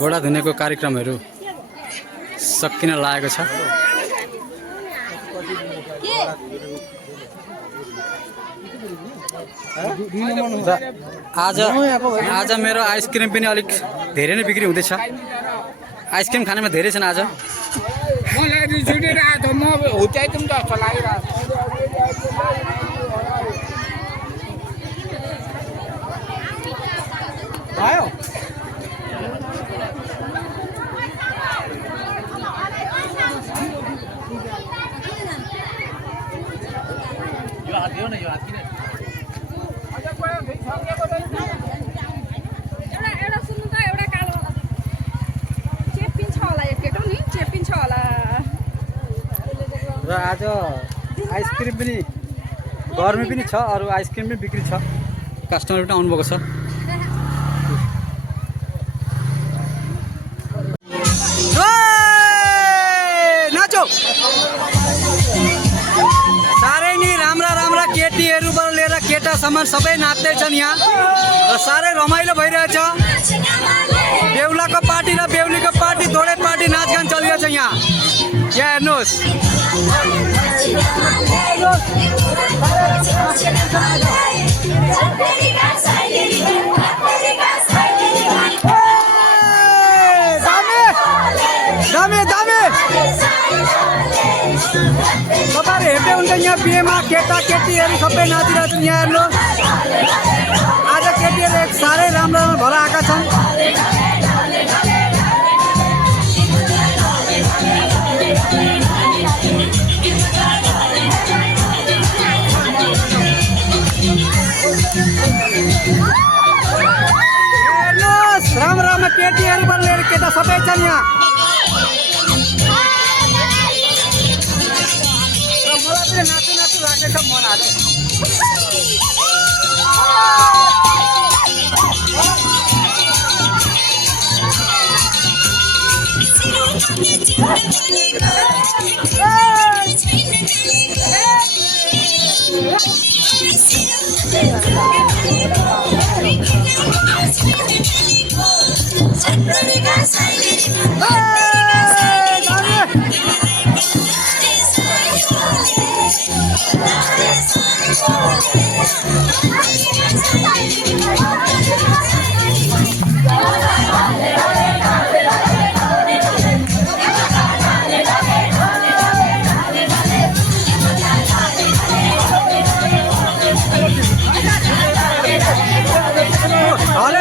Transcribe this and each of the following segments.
गोडा धुनेको कार्यक्रमहरू सकिन लागेको छ। आज मेरो आइसक्रिम पनि अलिक धेरै नै बिक्री हुँदैछ। आइसक्रिम खानेमा धेरै छन् आज। मलाई रिस उठेर आएको म हुत्याइदिउँ जस्तो लागिरहेको आयो यो हात दियो न, यो हात किन एउटा सुन्नु त, एउटा कालो चेपिन्छ होला, एक केटो नि चेपिन्छ होला। र आज आइसक्रिम पनि गर्मी पनि छ, अरू आइसक्रिम पनि बिक्री छ, कस्टमर पनि आउनुभएको छ। नाचो साह्रै नै राम्रा राम्रा केटीहरूबाट लिएर केटासम्म सबै नाच्दैछन् यहाँ र साह्रै रमाइलो भइरहेछ। बेहुलाको पार्टी र बेहुलीको पार्टी दोडै पार्टी नाचगान चलिरहेछ यहाँ हेर्नुहोस्। दामी दामी तपाईँहरू हेर्दै हुन्छ यहाँ बिहेमा केटा केटीहरू सबै नाचिरहेछन् यहाँ हेर्नुहोस्। आज केटीहरू एक साह्रै राम्रो भएर आएका छन्। हेर्नुहोस् राम्रो राम्रो केटीहरूबाट लिएर केटा सबै छन् यहाँ। मलाई नाचु नाचु लागेको छ मन आज।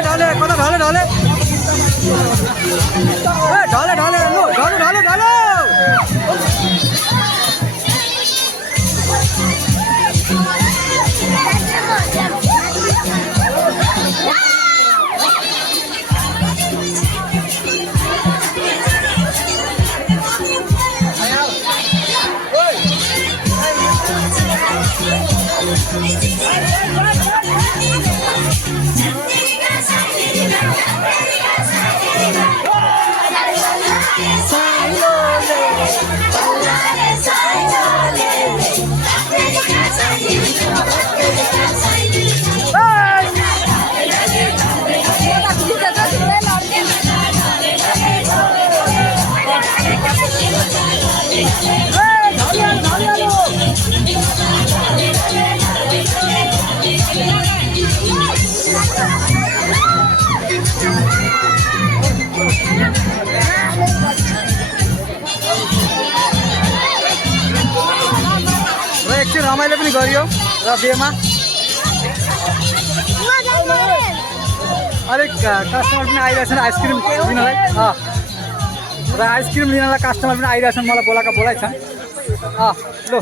ढले कता ढले ढले ढले ढले ढले ढले ढले एकछिन रमाइलो पनि गरियो र बिहेमा अलिक कस्टमर पनि आइरहेछन् आइसक्रिम लिनलाई। र आइसक्रिम लिनलाई कस्टमर पनि आइरहेछन्, मलाई बोलाएछन्। ल